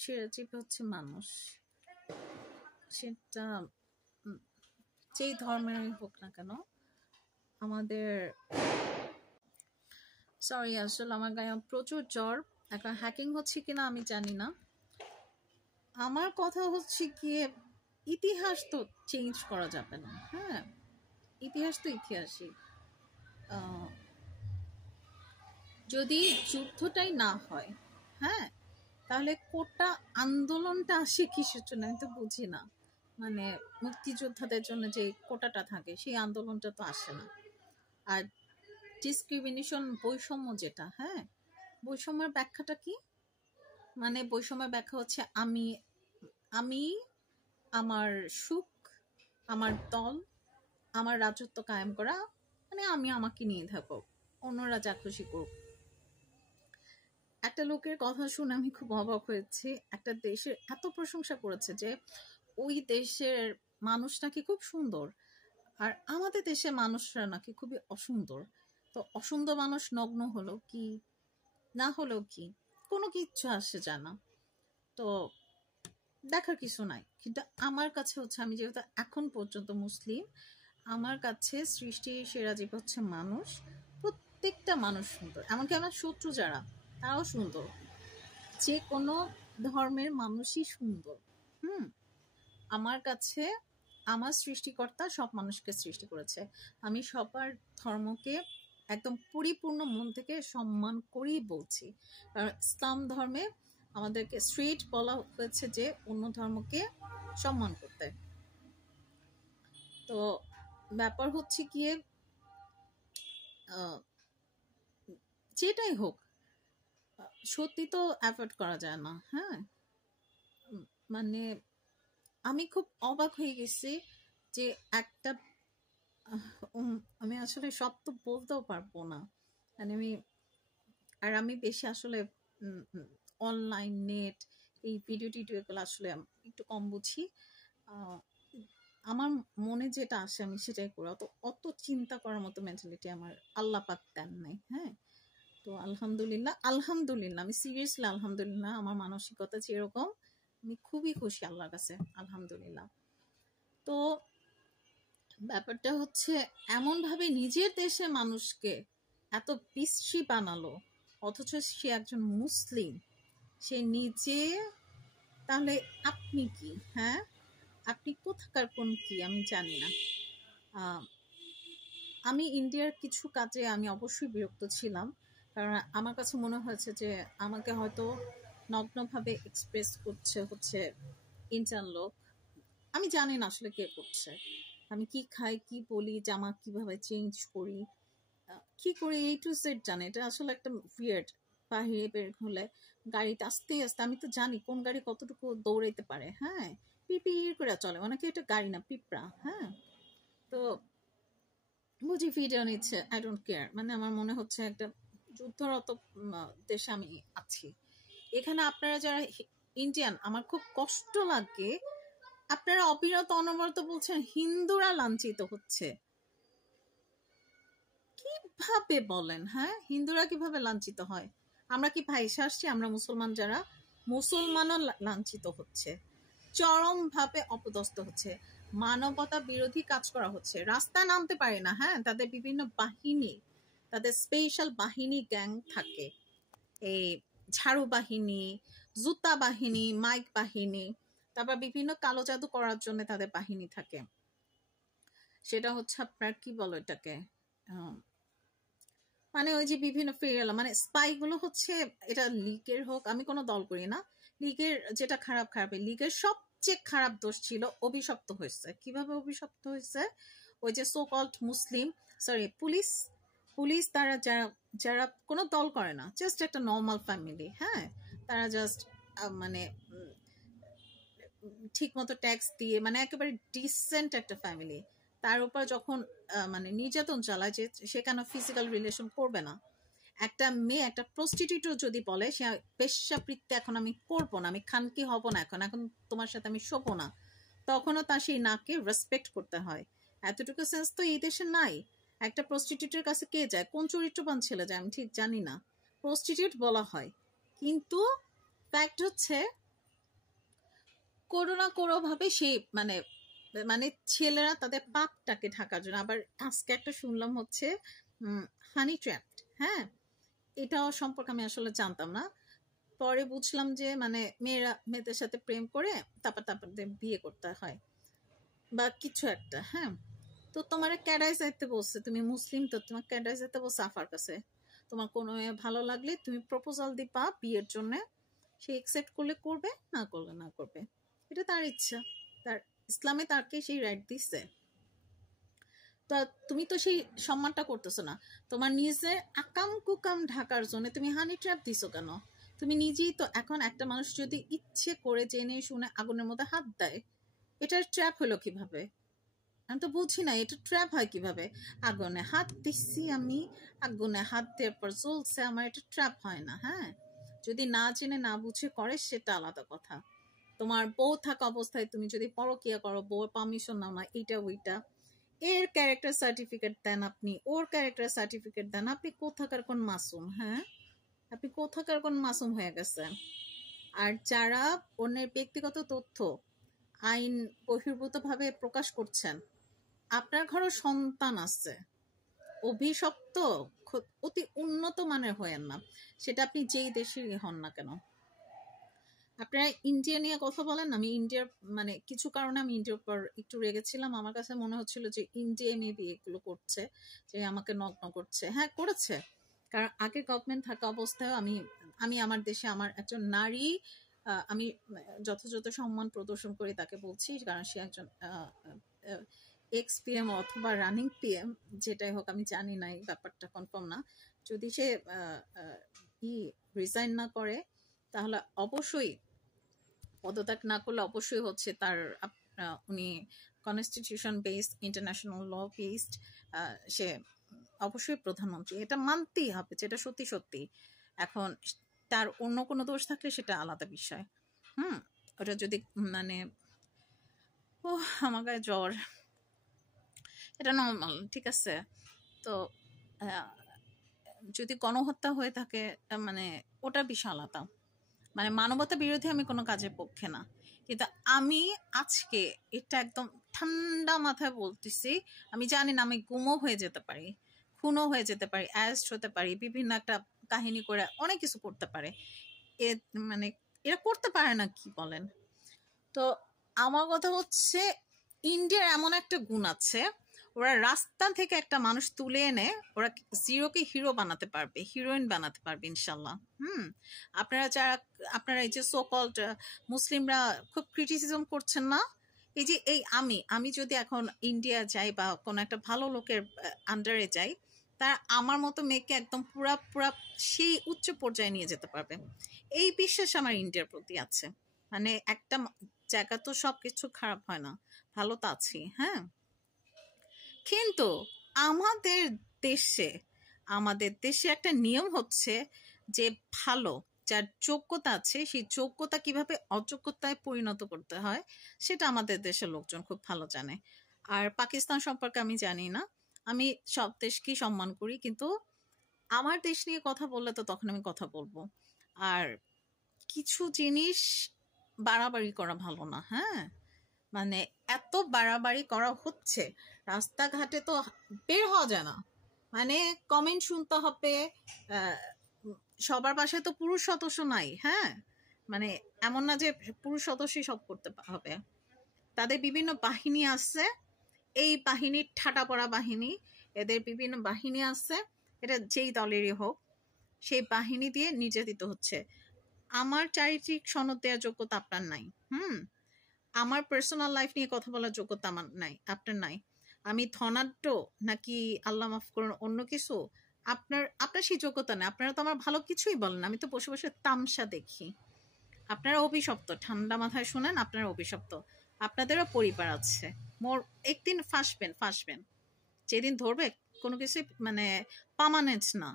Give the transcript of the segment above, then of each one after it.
সেরাজীব হচ্ছে মানুষ, সেটা যেই ধর্মেরই হোক না কেন। আমাদের সরি, আসলে আমার গায়ে প্রচুর জ্বর, এখন হ্যাকিং হচ্ছে কিনা আমি জানি না। আমার কথা হচ্ছে গিয়ে ইতিহাস তো চেঞ্জ করা যাবে না। হ্যাঁ, ইতিহাস তো ইতিহাসই। যদি যুদ্ধটাই না হয়, হ্যাঁ, তাহলে কোটা আন্দোলনটা আসে কিসের জন্য আমি তো বুঝি না। মানে মুক্তিযোদ্ধাদের জন্য যে কোটাটা থাকে সেই আন্দোলনটা তো আসে না। আর ডিসক্রিমিনেশন, বৈষম্য যেটা, হ্যাঁ, বৈষম্যের ব্যাখ্যাটা কি? মানে বৈষম্যের ব্যাখ্যা হচ্ছে আমি আমি আমার সুখ, আমার দল, আমার রাজত্ব কায়েম করা, মানে আমি আমাকে নিয়ে থাকবো, অন্যরা যা খুশি করুক। একটা লোকের কথা শুনে আমি খুব অবাক হয়েছি। একটা দেশের এত প্রশংসা করেছে যে ওই দেশের মানুষ নাকি খুব সুন্দর, আর আমাদের দেশের মানুষরা নাকি খুবই অসুন্দর। তো অসুন্দর মানুষ নগ্ন হলো কি না হলো কি, কোনো কিচ্ছু আসে যায় না, তো দেখার কিছু নাই। কিন্তু আমার কাছে হচ্ছে, আমি যেহেতু এখন পর্যন্ত মুসলিম, আমার কাছে সৃষ্টি সেরা জীব হচ্ছে মানুষ। প্রত্যেকটা মানুষ সুন্দর, এমনকি আমার শত্রু যারা, তারাও সুন্দর। যে কোনো ধর্মের মানুষই সুন্দর। আমার কাছে আমার সৃষ্টিকর্তা সব মানুষকে সৃষ্টি করেছে। আমি সবার ধর্মকে একদম পরিপূর্ণ মন থেকে সম্মান করেই বলছি। কারণ ইসলাম ধর্মে আমাদেরকে স্ট্রেট বলা হয়েছে যে অন্য ধর্মকে সম্মান করতে। তো ব্যাপার হচ্ছে গিয়ে যেটাই হোক, সত্যি তো অ্যাভয়েড করা যায় না। হ্যাঁ, মানে আমি খুব অবাক হয়ে গেছি যে একটা আমি আসলে সব তো বলতেও পারবো না। মানে আমি বেশি আসলে অনলাইন নেট, এই ভিডিও টিডিও এগুলো আসলে একটু কম বুঝি। আমার মনে যেটা আসে আমি সেটাই করি। অত চিন্তা করার মতো মেন্টালিটি আমার আল্লাহ পাক দেন নাই। হ্যাঁ, তো আলহামদুলিল্লাহ, আলহামদুলিল্লাহ, আমি সিরিয়াসলি আলহামদুলিল্লাহ, আমার মানসিকতা যেরকম, আমি খুবই খুশি আল্লাহর কাছে, আলহামদুলিল্লাহ। তো ব্যাপারটা হচ্ছে এমনভাবে নিজের দেশে মানুষকে এত বিশ্রী বানালো, অথচ সে একজন মুসলিম, সে নিজে। তাহলে আপনি কি? হ্যাঁ, আপনি কোথাকার কোন কি আমি জানি না। আমি ইন্ডিয়ার কিছু কাজে আমি অবশ্যই বিরক্ত ছিলাম, কারণ আমার কাছে মনে হয়েছে যে আমাকে হয়তো নগ্নভাবে এক্সপ্রেস করছে হচ্ছে ইন্ডিয়ান লোক। আমি জানি না আসলে কে করছে। আমি কি খাই, কি বলি, জামা কিভাবে চেঞ্জ করি, কি করে, এই টু সেট জানে। এটা আসলে একটা উইয়ার্ড। বাহিরে বের হলে গাড়িতে আস্তে আস্তে, আমি তো জানি কোন গাড়ি কতটুকু দৌড়াইতে পারে। হ্যাঁ, পিপির করে চলে, অনেকে এটা গাড়ি না পিঁপড়া। হ্যাঁ, তো বুঝি ভিডিও নিচ্ছে, আই ডোন্ট কেয়ার। মানে আমার মনে হচ্ছে একটা যুদ্ধরত দেশে আমি আছি। এখানে আপনারা যারা ইন্ডিয়ান, আমার খুব কষ্ট লাগে, আপনারা অবিরত অনবরত বলছেন হিন্দুরা লাঞ্ছিত হচ্ছে। কিভাবে বলেন? হ্যাঁ, হিন্দুরা কিভাবে লাঞ্ছিত হয়? আমরা কি ভাইসে আসছি? আমরা মুসলমান যারা, মুসলমানও লাঞ্ছিত হচ্ছে, চরমভাবে অপদস্থ হচ্ছে, মানবতা বিরোধী কাজ করা হচ্ছে, রাস্তায় নামতে পারে না। হ্যাঁ, তাদের বিভিন্ন বাহিনী, তাদের স্পেশাল বাহিনী গ্যাং থাকে, এই ঝাড়ু বাহিনী, জুতা বাহিনী, মাইক বাহিনী, তারপর বিভিন্ন কালো জাদু করার জন্য তাদের বাহিনী থাকে। সেটা হচ্ছে আপনার কি বলো এটাকে, মানে ওই যে বিভিন্ন ফেরিয়ালা, মানে স্পাই গুলো হচ্ছে, এটা লিগের হোক, আমি কোনো দল করি না, লিগের যেটা খারাপ খারাপ, লিগের সবচেয়ে খারাপ দোষ ছিল অভিশপ্ত হয়েছে। কিভাবে অভিশপ্ত হয়েছে? ওই যে সো কল্ড মুসলিম, সরি, পুলিশ, পুলিশ তারা যারা যারা কোনো দল করে না, জাস্ট একটা নর্মাল ফ্যামিলি। হ্যাঁ, তারা জাস্ট মানে ঠিক মতো ট্যাক্স দিয়ে, মানে একেবারে ডিসেন্ট একটা ফ্যামিলি, তার উপর যখন মানে নির্যাতন চালায় যে সে কেন ফিজিক্যাল রিলেশন করবে না। একটা মেয়ে, একটা প্রস্টিটিউটও যদি বলে সে বেশ্যাবৃত্তি এখন আমি করবো না, আমি খানকি হব না, এখন এখন তোমার সাথে আমি শোবো না, তখনও তার সেই নাকে রেসপেক্ট করতে হয়। এতটুকু সেন্স তো এই দেশে নাই। একটা প্রস্টিটিউটের কাছে কে যায়? কোন চরিত্রবান ছেলে যায় আমি ঠিক জানি না, প্রস্টিটিউট বলা হয়। কিন্তু ফ্যাক্ট হচ্ছে কোনো না কোনো ভাবে সেই মানে মানে ছেলেরা তাদের পাপটাকে ঢাকার জন্য। আবার আজকে একটা শুনলাম হচ্ছে হানি ট্র্যাপড, হ্যাঁ, এটাও সম্পর্কে আমি আসলে জানতাম না। পরে বুঝলাম যে মানে মেয়েরা মেয়েদের সাথে প্রেম করে তারপর বিয়ে করতে হয় বা কিছু একটা, হ্যাঁ। তো তোমার ক্যাডাই যাইতে বলছে, তুমি মুসলিম, তো তোমার ক্যাডাই যাইতে বলছে আফার কাছে, তোমার কোনো ভালো লাগলে তুমি প্রপোজাল দিবা বিয়ের জন্য, সে একসেপ্ট করলে করবে, না করলে না করবে, এটা তার ইচ্ছা, তার ইসলামে তাকে সেই রাইট দিচ্ছে। তো তুমি তো সেই সম্মানটা করতেছো না, তোমার নিজের আকাম কুকাম ঢাকার জন্য তুমি হানি ট্র্যাপ দিছো কেন? তুমি নিজেই তো, এখন একটা মানুষ যদি ইচ্ছে করে জেনে শুনে আগুনের মধ্যে হাত দেয়, এটার ট্র্যাপ হলো কিভাবে? আমি তো বুঝি না এটা ট্র্যাপ হয় কিভাবে। আগুনে হাত দিচ্ছি আমি, আগুনে হাত দেওয়ার পর চলছে আমার, এটা ট্র্যাপ হয় না। হ্যাঁ, যদি না জেনে না বুঝে করে সেটা আলাদা কথা। তোমার বউ থাকা অবস্থায় তুমি যদি পরকিয়া করো, বউর পারমিশন নাও না, এইটা ওইটা, এর ক্যারেক্টার সার্টিফিকেট দেন আপনি, ওর ক্যারেক্টার সার্টিফিকেট দেন, আপনি কোথাকার কোন মাসুম? হ্যাঁ, আপনি কোথাকার কোন মাসুম হয়ে গেছেন? আর যারা অন্যের ব্যক্তিগত তথ্য আইন বহির্ভূত ভাবে প্রকাশ করছেন, আপনার ঘরে সন্তান আছে, অভিশপ্ত, অতি উন্নত মানের হয়েন না, সেটা আপনি যেই দেশেরই হন না কেন। আপনারা ইন্ডিয়া নিয়ে কথা বলেন, আমি ইন্ডিয়ার মানে কিছু কারণে আমি ইন্ডিয়ার উপর একটু রেগেছিলাম। আমার কাছে মনে হচ্ছিল যে ইন্ডিয়া মেবি এগুলো করছে, যে আমাকে নগ্ন করছে। হ্যাঁ, করেছে, কারণ আগে গভর্নমেন্ট থাকা অবস্থায় আমি আমি আমার দেশে আমার একজন নারী, আমি যথাযথ সম্মান প্রদর্শন করি তাকে বলছি, কারণ সে একজন এক্স পিএম অথবা রানিং পিএম, যেটাই হোক, আমি জানি না, এই ব্যাপারটা কনফার্ম না। যদি সে রিজাইন না করে তাহলে অবশ্যই, পদত্যাগ না করলে অবশ্যই হচ্ছে তার উনি constitution based, international law based, সে অবশ্যই প্রধানমন্ত্রী, এটা মানতেই হবে, যেটা সত্যি সত্যি। এখন তার অন্য কোনো দোষ থাকলে সেটা আলাদা বিষয়। ওটা যদি মানে, ও আমার গায়ে জ্বর, এটা নর্মাল, ঠিক আছে। তো যদি গণহত্যা হয়ে থাকে মানে ওটা বিষয় আলাদা, মানে মানবতা বিরোধী আমি কোনো কাজের পক্ষে না, কিন্তু আমি আজকে এটা একদম ঠান্ডা মাথায় বলতেছি। আমি জানি না, আমি গুমও হয়ে যেতে পারি, খুনও হয়ে যেতে পারি, অ্যারেস্ট হতে পারি, বিভিন্ন একটা কাহিনী করে অনেক কিছু করতে পারে, এ মানে এরা করতে পারে না, কি বলেন? তো আমার কথা হচ্ছে, ইন্ডিয়ার এমন একটা গুণ আছে, ওরা রাস্তা থেকে একটা মানুষ তুলে এনে ওরা জিরোকে হিরো বানাতে পারবে, হিরোইন বানাতে পারবে ইনশাল্লাহ। আপনারা যারা, আপনারা এই যে সো কল্ড মুসলিমরা খুব ক্রিটিসিজম করছেন না, এই যে এই আমি যদি এখন ইন্ডিয়া যাই বা কোনো একটা ভালো লোকের আন্ডারে যাই, তারা আমার মতো মেয়েকে একদম পুরা পুরা সেই উচ্চ পর্যায়ে নিয়ে যেতে পারবে, এই বিশ্বাস আমার ইন্ডিয়ার প্রতি আছে। মানে একটা জায়গা তো সবকিছু খারাপ হয় না, ভালো তো আছি, হ্যাঁ। কিন্তু আমাদের দেশে আমাদের দেশে একটা নিয়ম হচ্ছে যে ভালো, যার যোগ্যতা আছে সেই যোগ্যতা কিভাবে অযোগ্যতায় পরিণত করতে হয় সেটা আমাদের দেশের লোকজন খুব ভালো জানে। আর পাকিস্তান সম্পর্কে আমি জানি না, আমি সব দেশকেই সম্মান করি, কিন্তু আমার দেশ নিয়ে কথা বললে তো তখন আমি কথা বলবো। আর কিছু জিনিস বাড়াবাড়ি করা ভালো না, হ্যাঁ। মানে এত বাড়াবাড়ি করা হচ্ছে, রাস্তাঘাটে তো বের হওয়া যায় না, মানে কমেন্ট শুনতে হবে। সবার বাসায় তো পুরুষ সদস্য নাই, হ্যাঁ, মানে এমন না যে পুরুষ সদস্যই সব করতে হবে, তাদের বিভিন্ন বাহিনী আছে, এই বাহিনীর ঠাটা পড়া বাহিনী, এদের বিভিন্ন বাহিনী আছে, এটা যেই দলেরই হোক, সেই বাহিনী দিয়ে নির্যাতিত হচ্ছে। আমার চারিত্রিক সনদ দেওয়ার যোগ্যতা আপনার নাই, আমার পার্সোনাল লাইফ নিয়ে কথা বলার যোগ্যতা আমার নাই, আপনার নাই। আমি ধনাঢ্য নাকি আল্লাহ মাফ করুন অন্য কিছু, আপনার সেই যোগ্যতা নেই। আপনারা তো আমার ভালো কিছুই বলেন, আমি তো বসে বসে তামসা দেখি। আপনারা অভিশপ্ত, ঠান্ডা মাথায় শুনেন, আপনারা অভিশপ্ত, আপনাদেরও পরিবার আছে, মোর একদিন ফাঁসবেন, যেদিন ধরবে কোনো কিছু মানে পার্মানেন্ট না।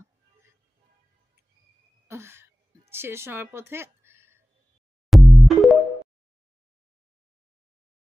শেষ হওয়ার পথে